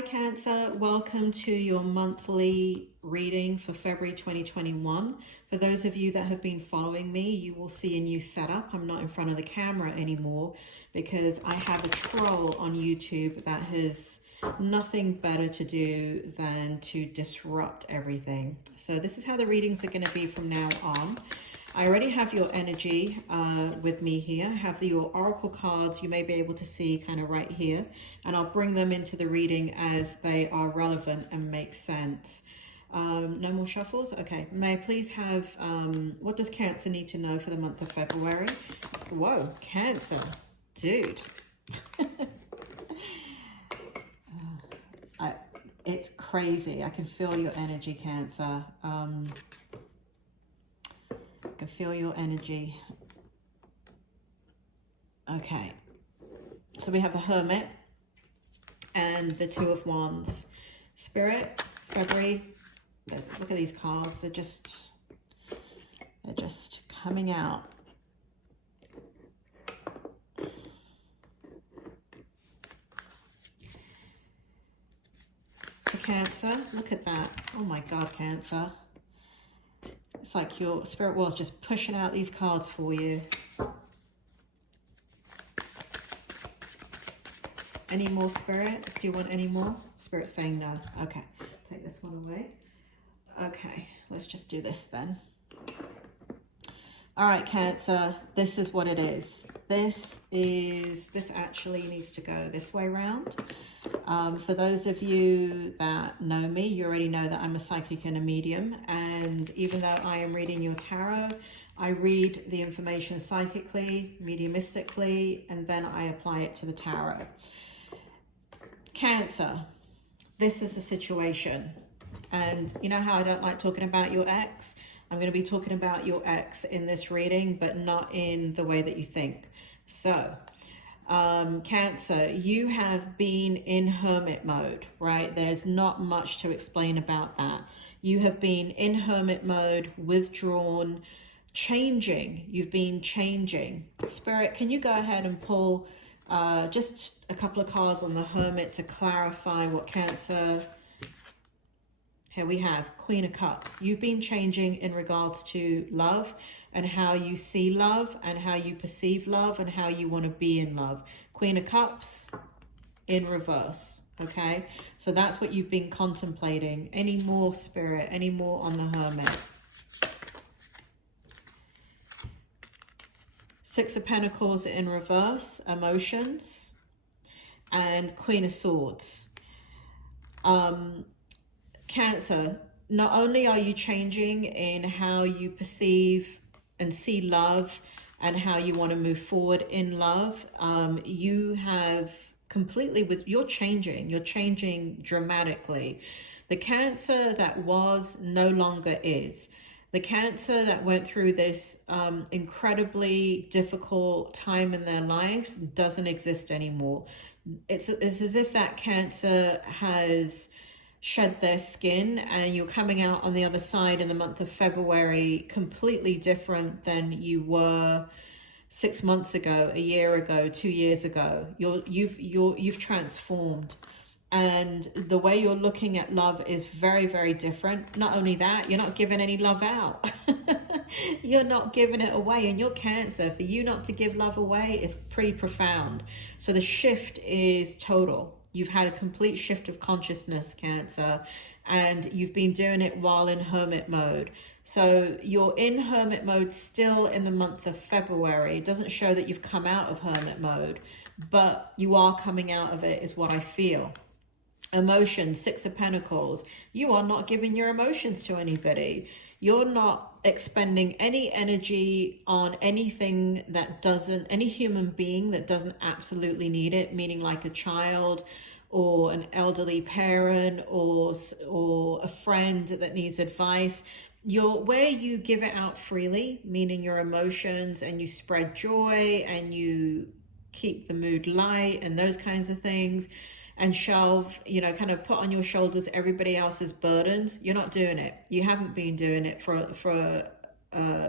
Hi Cancer, welcome to your monthly reading for February 2021. For those of you that have been following me, you will see a new setup. I'm not in front of the camera anymore because I have a troll on YouTube that has nothing better to do than to disrupt everything. So this is how the readings are going to be from now on. I already have your energy with me here. I have your oracle cards you may be able to see kind of right here. And I'll bring them into the reading as they are relevant and make sense. No more shuffles? Okay. May I please have, what does Cancer need to know for the month of February? Whoa, Cancer. Dude. It's crazy. I can feel your energy, Cancer. I can feel your energy. Okay, so we have the Hermit and the Two of Wands. Spirit, February, look at these cards. They're just coming out. For Cancer, look at that. Oh my God, Cancer. It's like your spirit world's just pushing out these cards for you. Any more, Spirit? Do you want any more? Spirit's saying no. Okay, take this one away. Okay, let's just do this then. All right, Cancer, this is what it is. This actually needs to go this way round. For those of you that know me, you already know that I'm a psychic and a medium. And even though I am reading your tarot, I read the information psychically, mediumistically, and then I apply it to the tarot. Cancer, this is the situation. And you know how I don't like talking about your ex? I'm going to be talking about your ex in this reading, but not in the way that you think. So, Cancer, you have been in hermit mode, right? There's not much to explain about that. You have been in hermit mode, withdrawn, changing. You've been changing. Spirit, can you go ahead and pull just a couple of cards on the Hermit to clarify what Cancer... Here we have Queen of Cups. You've been changing in regards to love and how you see love and how you perceive love and how you want to be in love. Queen of Cups in reverse, okay? So that's what you've been contemplating. Any more, Spirit? Any more on the Hermit? Six of Pentacles in reverse, emotions, and Queen of Swords. Cancer, not only are you changing in how you perceive and see love and how you want to move forward in love, you have completely, you're changing dramatically. The Cancer that was no longer is. The Cancer that went through this incredibly difficult time in their lives doesn't exist anymore. It's as if that Cancer has shed their skin and you're coming out on the other side in the month of February completely different than you were 6 months ago, a year ago, 2 years ago. You've transformed, and the way you're looking at love is very, very different. Not only that, you're not giving any love out. You're not giving it away. And you're Cancer, for you not to give love away is pretty profound. So the shift is total. You've had a complete shift of consciousness, Cancer, and you've been doing it while in hermit mode. So you're in hermit mode still in the month of February. It doesn't show that you've come out of hermit mode, but you are coming out of it is what I feel. Emotions, Six of Pentacles. You are not giving your emotions to anybody. You're not expending any energy on anything that doesn't, any human being that doesn't absolutely need it, meaning like a child or an elderly parent or a friend that needs advice. Where you give it out freely, meaning your emotions, and you spread joy and you keep the mood light and those kinds of things, and shelve, kind of put on your shoulders everybody else's burdens. You're not doing it. You haven't been doing it for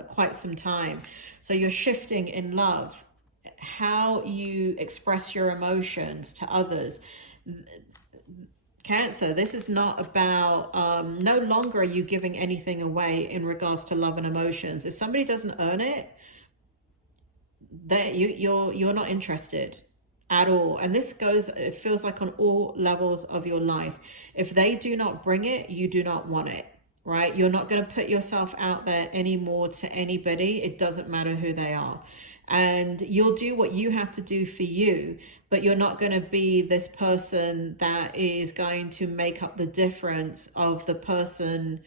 quite some time. So you're shifting in love, how you express your emotions to others. Cancer, this is not about, no longer are you giving anything away in regards to love and emotions. If somebody doesn't earn it, you're not interested at all. And this goes, it feels like on all levels of your life. If they do not bring it, you do not want it, right? You're not going to put yourself out there anymore to anybody. It doesn't matter who they are. And you'll do what you have to do for you, but you're not going to be this person that is going to make up the difference of the person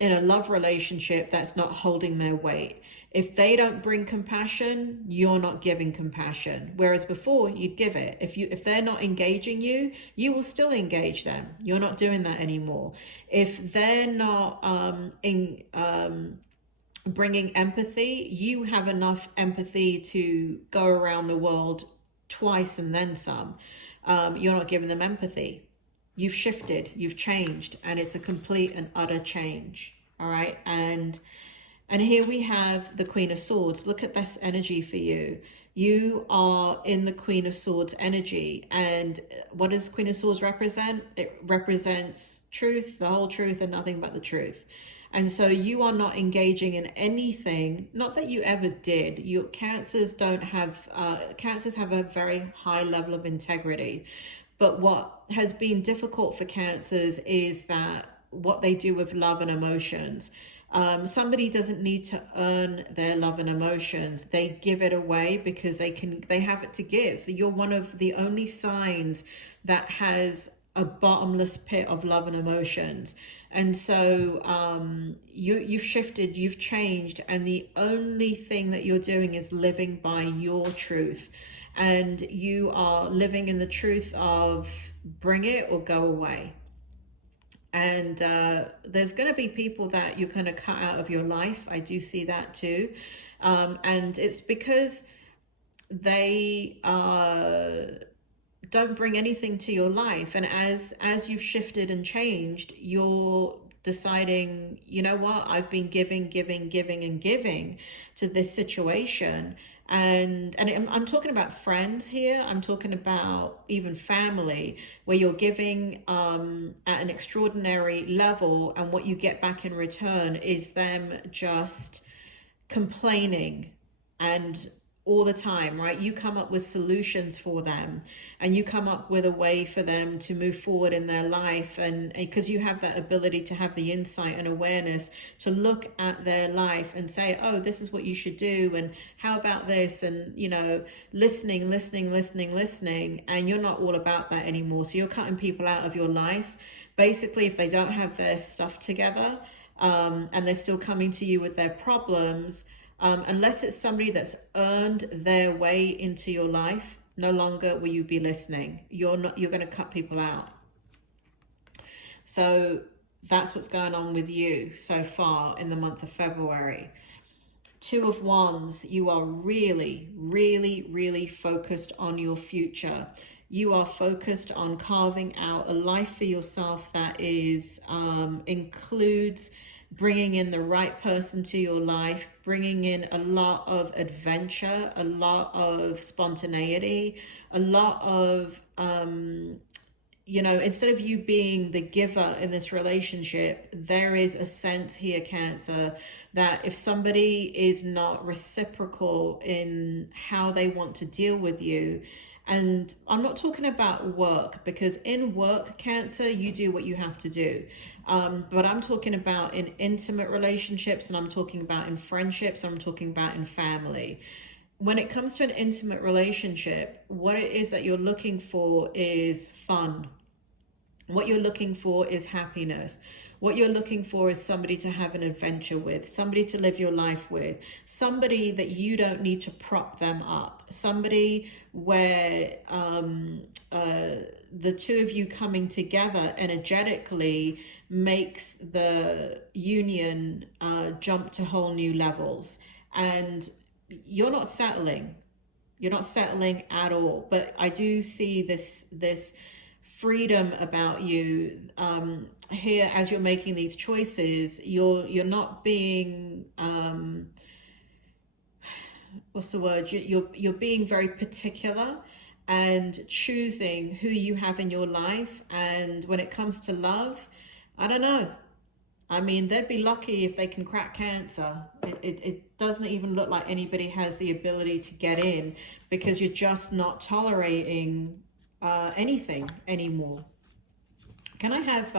in a love relationship that's not holding their weight. If they don't bring compassion, you're not giving compassion. Whereas before, you'd give it. If they're not engaging you, you will still engage them. You're not doing that anymore. If they're not bringing empathy, you have enough empathy to go around the world twice and then some. You're not giving them empathy. You've shifted, you've changed, and it's a complete and utter change. All right. And here we have the Queen of Swords. Look at this energy for you. You are in the Queen of Swords energy. And what does Queen of Swords represent? It represents truth, the whole truth, and nothing but the truth. And so you are not engaging in anything, not that you ever did. Your cancers have a very high level of integrity. But what has been difficult for cancers is that what they do with love and emotions. Somebody doesn't need to earn their love and emotions. They give it away because they have it to give. You're one of the only signs that has a bottomless pit of love and emotions. And so you've shifted, you've changed, and the only thing that you're doing is living by your truth. And you are living in the truth of bring it or go away. And there's going to be people that you're going to cut out of your life. I do see that too. And it's because they don't bring anything to your life. And as you've shifted and changed, you're deciding, you know what, I've been giving to this situation. And I'm talking about friends here. I'm talking about even family, where you're giving at an extraordinary level, and what you get back in return is them just complaining and all the time, right? You come up with solutions for them, and you come up with a way for them to move forward in their life, and because you have that ability to have the insight and awareness to look at their life and say, oh, this is what you should do, and how about this, and listening, and you're not all about that anymore. So you're cutting people out of your life basically if they don't have their stuff together, and they're still coming to you with their problems. Unless it's somebody that's earned their way into your life, no longer will you be listening. You're going to cut people out. So that's what's going on with you so far in the month of February. Two of Wands, you are really focused on your future. You are focused on carving out a life for yourself that includes bringing in the right person to your life, bringing in a lot of adventure, a lot of spontaneity, a lot of, instead of you being the giver in this relationship, there is a sense here, Cancer, that if somebody is not reciprocal in how they want to deal with you, and I'm not talking about work, because in work, Cancer, you do what you have to do. But I'm talking about in intimate relationships, and I'm talking about in friendships, and I'm talking about in family. When it comes to an intimate relationship, what it is that you're looking for is fun. What you're looking for is happiness. What you're looking for is somebody to have an adventure with, somebody to live your life with, somebody that you don't need to prop them up, somebody where the two of you coming together energetically makes the union jump to whole new levels. And you're not settling. You're not settling at all. But I do see this freedom about you here as you're making these choices. You're not being what's the word, you're being very particular, and choosing who you have in your life. And when it comes to love, I don't know. I mean, they'd be lucky if they can crack Cancer. It doesn't even look like anybody has the ability to get in, because you're just not tolerating anything anymore. Can I have,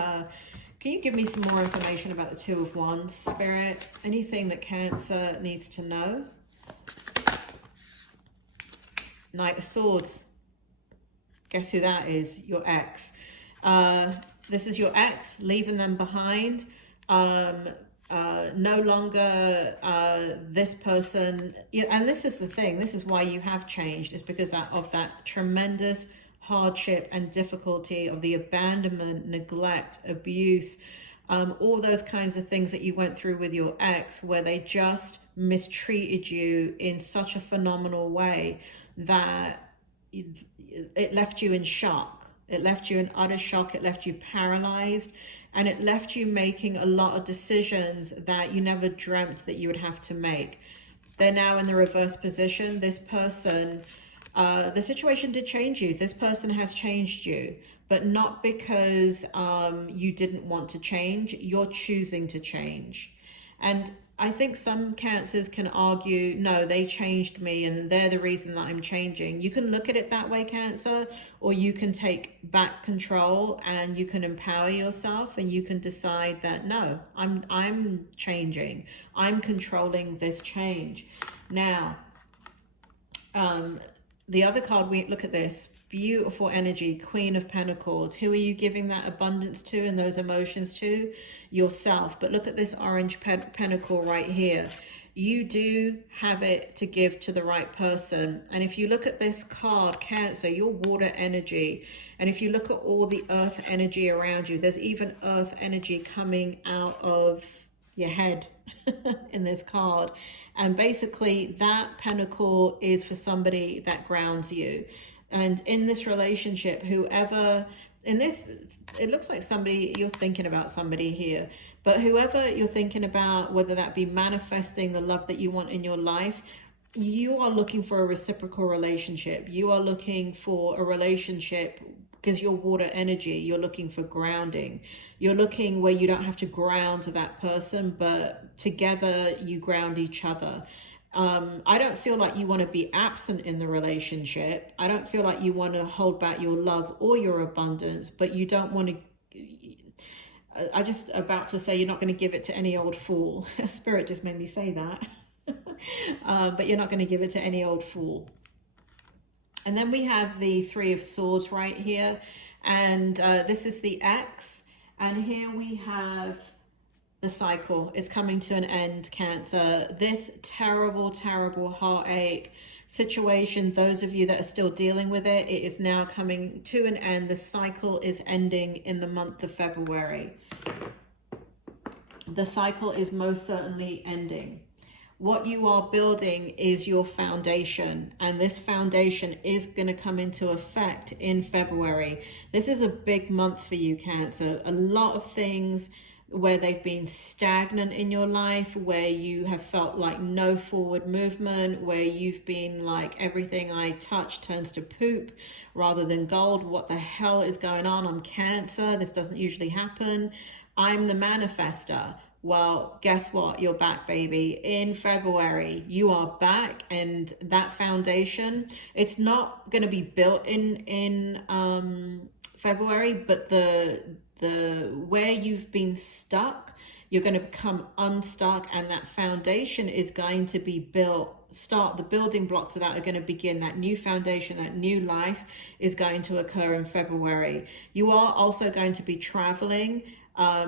can you give me some more information about the Two of Wands, Spirit? Anything that Cancer needs to know? Knight of Swords. Guess who that is? Your ex. This is your ex, leaving them behind. No longer this person. And this is the thing. This is why you have changed. It's because of that tremendous hardship and difficulty of the abandonment, neglect, abuse, all those kinds of things that you went through with your ex, where they just mistreated you in such a phenomenal way that it left you in shock. It left you in utter shock. It left you paralyzed, and it left you making a lot of decisions that you never dreamt that you would have to make. They're now in the reverse position. This person, the situation did change you. This person has changed you, but not because you didn't want to change. You're choosing to change. And I think some Cancers can argue, no, they changed me and they're the reason that I'm changing. You can look at it that way, Cancer, or you can take back control and you can empower yourself and you can decide that, no, I'm changing. I'm controlling this change. Now, the other card, we look at this. Beautiful energy, Queen of Pentacles. Who are you giving that abundance to and those emotions to? Yourself. But look at this orange pentacle right here. You do have it to give to the right person. And if you look at this card, Cancer, your water energy, and if you look at all the earth energy around you, there's even earth energy coming out of your head in this card. And basically that pentacle is for somebody that grounds you. And in this relationship, whoever, in this, it looks like somebody, you're thinking about somebody here, but whoever you're thinking about, whether that be manifesting the love that you want in your life, you are looking for a reciprocal relationship. You are looking for a relationship because you're water energy. You're looking for grounding. You're looking where you don't have to ground to that person, but together you ground each other. I don't feel like you want to be absent in the relationship. I don't feel like you want to hold back your love or your abundance, but you don't want to, I just about to say you're not going to give it to any old fool. Spirit just made me say that. But you're not going to give it to any old fool. And then we have the Three of Swords right here. And this is the X. And here we have the cycle is coming to an end, Cancer. This terrible, terrible heartache situation, those of you that are still dealing with it, it is now coming to an end. The cycle is ending in the month of February. The cycle is most certainly ending. What you are building is your foundation, and this foundation is going to come into effect in February. This is a big month for you, Cancer. A lot of things where they've been stagnant in your life, where you have felt like no forward movement, where you've been like everything I touch turns to poop rather than gold. What the hell is going on? I'm Cancer. This doesn't usually happen. I'm the manifester. Well, guess what? You're back, baby. In February, you are back, and that foundation, it's not going to be built in February, but the where you've been stuck, you're going to become unstuck, and that foundation is going to be built. The building blocks of that are going to begin. That new foundation, that new life is going to occur in February. You are also going to be traveling.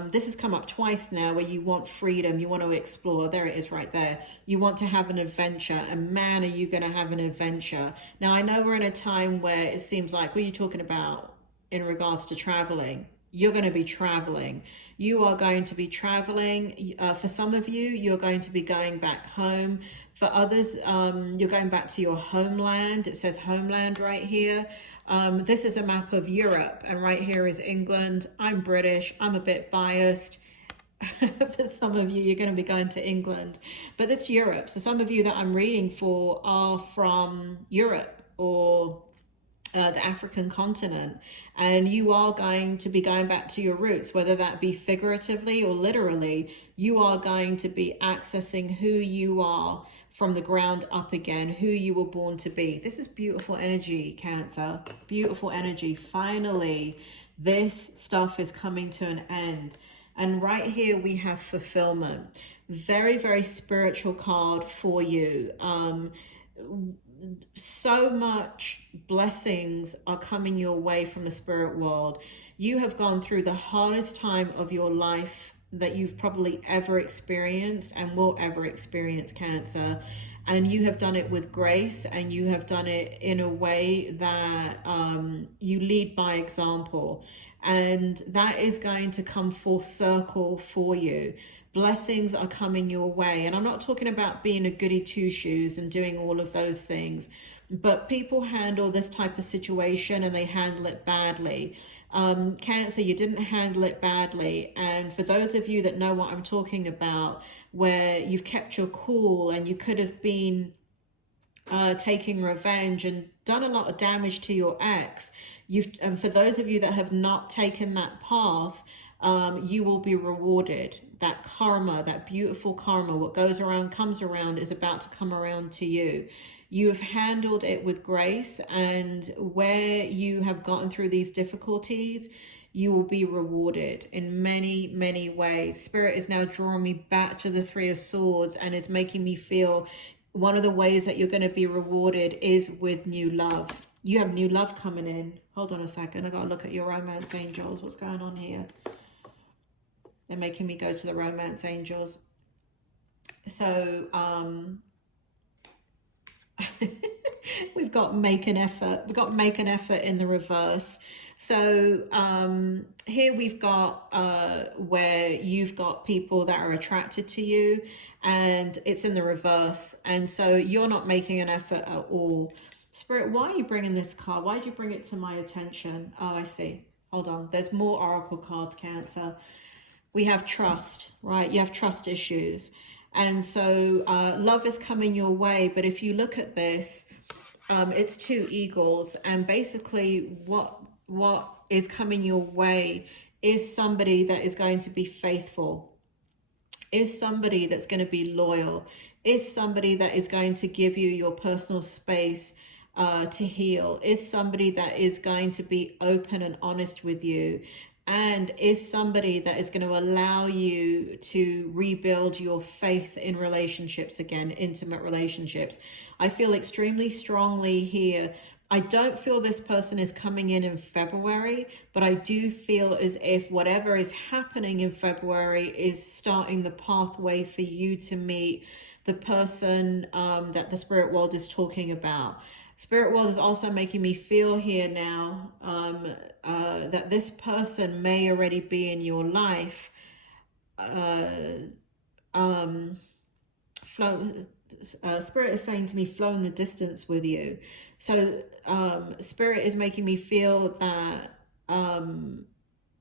This has come up twice now, where you want freedom, you want to explore. There it is right there. You want to have an adventure, and man, are you going to have an adventure. Now, I know we're in a time where it seems like, what are you talking about in regards to traveling? You're going to be traveling. You are going to be traveling. For some of you, you're going to be going back home. For others, you're going back to your homeland. It says homeland right here. This is a map of Europe, and right here is England. I'm British. I'm a bit biased. For some of you, you're going to be going to England, but it's Europe. So some of you that I'm reading for are from Europe, or the African continent, and you are going to be going back to your roots, whether that be figuratively or literally. You are going to be accessing who you are from the ground up again, who you were born to be. This is beautiful energy, Cancer. Beautiful energy. Finally, this stuff is coming to an end. And right here we have fulfillment. Very, very spiritual card for you. So much blessings are coming your way from the spirit world. You have gone through the hardest time of your life that you've probably ever experienced and will ever experience, Cancer. And you have done it with grace, and you have done it in a way that you lead by example. And that is going to come full circle for you. Blessings are coming your way. And I'm not talking about being a goody two-shoes and doing all of those things, but people handle this type of situation and they handle it badly. Cancer, you didn't handle it badly. And for those of you that know what I'm talking about, where you've kept your cool and you could have been taking revenge and done a lot of damage to your ex, and for those of you that have not taken that path, you will be rewarded. That karma, that beautiful karma, what goes around comes around, is about to come around to you. You have handled it with grace, and where you have gotten through these difficulties, you will be rewarded in many, many ways. Spirit is now drawing me back to the Three of Swords and is making me feel one of the ways that you're going to be rewarded is with new love. You have new love coming in. Hold on a second. I got to look at your romance angels. What's going on here? They're making me go to the romance angels. So, we've got make an effort. We've got make an effort in the reverse. So here we've got where you've got people that are attracted to you, and it's in the reverse. And so you're not making an effort at all. Spirit, why are you bringing this card? Why did you bring it to my attention? Oh, I see. Hold on. There's more oracle cards, Cancer. We have trust, right? You have trust issues. And so love is coming your way. But if you look at this, it's two eagles. And basically what is coming your way is somebody that is going to be faithful, is somebody that's going to be loyal, is somebody that is going to give you your personal space to heal, is somebody that is going to be open and honest with you, and is somebody that is going to allow you to rebuild your faith in relationships again, intimate relationships. I feel extremely strongly here. I don't feel this person is coming in February, but I do feel as if whatever is happening in February is starting the pathway for you to meet the person that the spirit world is talking about. Spirit world is also making me feel here now that this person may already be in your life. Spirit is saying to me, flown the distance with you. So Spirit is making me feel that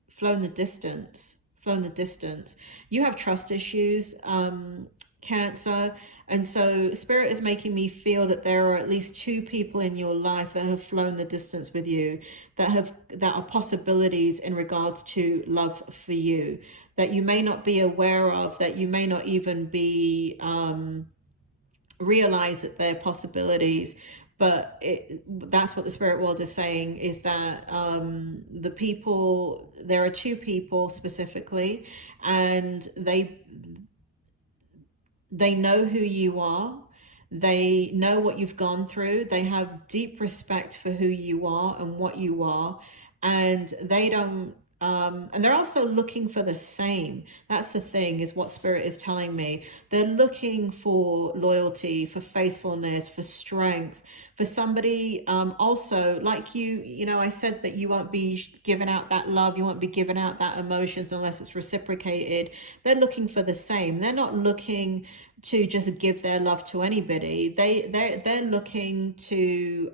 flown the distance. You have trust issues, Cancer. And so Spirit is making me feel that there are at least two people in your life that have flown the distance with you, that are possibilities in regards to love for you, that you may not be aware of, that you may not even be realize that they're possibilities. But that's what the spirit world is saying, is that there are two people specifically, and they know who you are. They know what you've gone through. They have deep respect for who you are and what you are. And they don't, and they're also looking for the same. That's the thing, is what Spirit is telling me. They're looking for loyalty, for faithfulness, for strength, for somebody also like you know, I said that you won't be giving out that love, you won't be giving out that emotions unless it's reciprocated. They're looking for the same. They're not looking to just give their love to anybody. They're looking to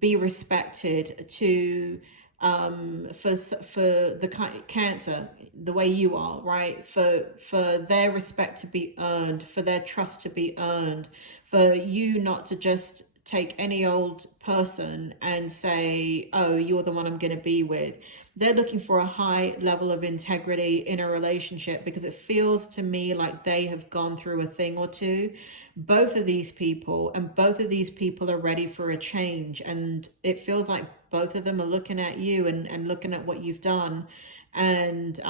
be respected, to for the Cancer, the way you are, right? For their respect to be earned, for their trust to be earned, for you not to just take any old person and say, oh, you're the one I'm going to be with. They're looking for a high level of integrity in a relationship, because it feels to me like they have gone through a thing or two, both of these people, and both of these people are ready for a change. And it feels like both of them are looking at you and looking at what you've done, and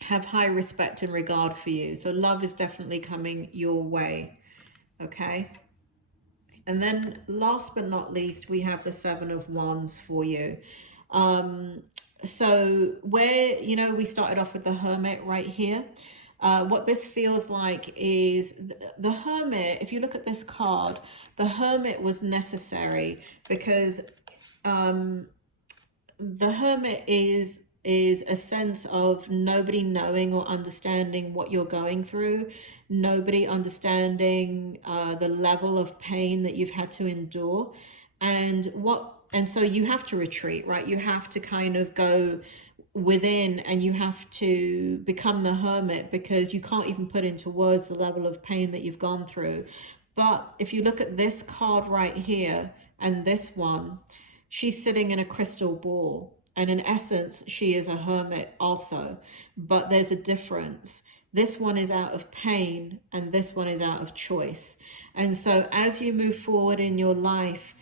have high respect and regard for you. So love is definitely coming your way. Okay. And then last but not least, we have the Seven of Wands for you. So where, you know, we started off with the Hermit right here. What this feels like is the Hermit, if you look at this card, the Hermit was necessary because the Hermit is a sense of nobody knowing or understanding what you're going through, nobody understanding the level of pain that you've had to endure, and so you have to retreat, right? You have to kind of go within, and you have to become the Hermit, because you can't even put into words the level of pain that you've gone through. But if you look at this card right here and this one, she's sitting in a crystal ball. And in essence, she is a hermit also. But there's a difference. This one is out of pain and this one is out of choice. And so as you move forward in your life,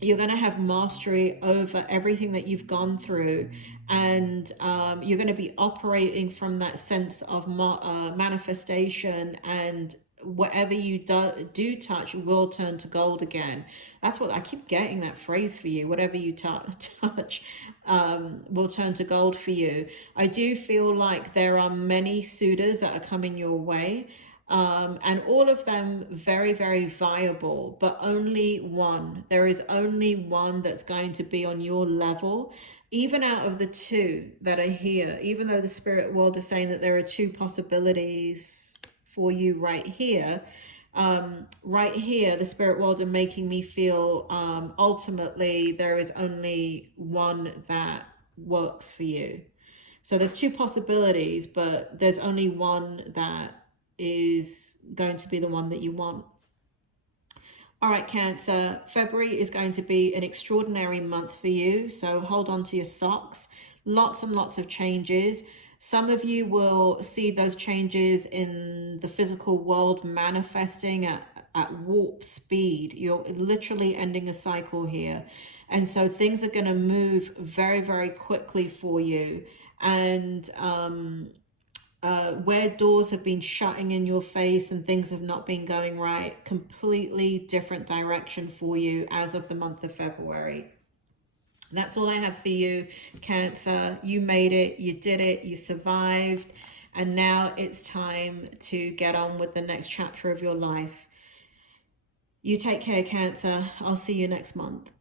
you're going to have mastery over everything that you've gone through. And you're going to be operating from that sense of manifestation, and whatever you do touch will turn to gold again. That's what I keep getting, that phrase for you. Whatever you touch will turn to gold for you. I do feel like there are many suitors that are coming your way, and all of them very, very viable, but only one. There is only one that's going to be on your level. Even out of the two that are here, even though the spirit world is saying that there are two possibilities for you right here, the spirit world are making me feel ultimately there is only one that works for you. So there's two possibilities, but there's only one that is going to be the one that you want. All right, Cancer, February is going to be an extraordinary month for you, so hold on to your socks. Lots and lots of changes. Some of you will see those changes in the physical world manifesting at warp speed. You're literally ending a cycle here. And so things are going to move very, very quickly for you. And where doors have been shutting in your face and things have not been going right, completely different direction for you as of the month of February. That's all I have for you, Cancer. You made it, you did it, you survived, and now it's time to get on with the next chapter of your life. You take care, Cancer. I'll see you next month.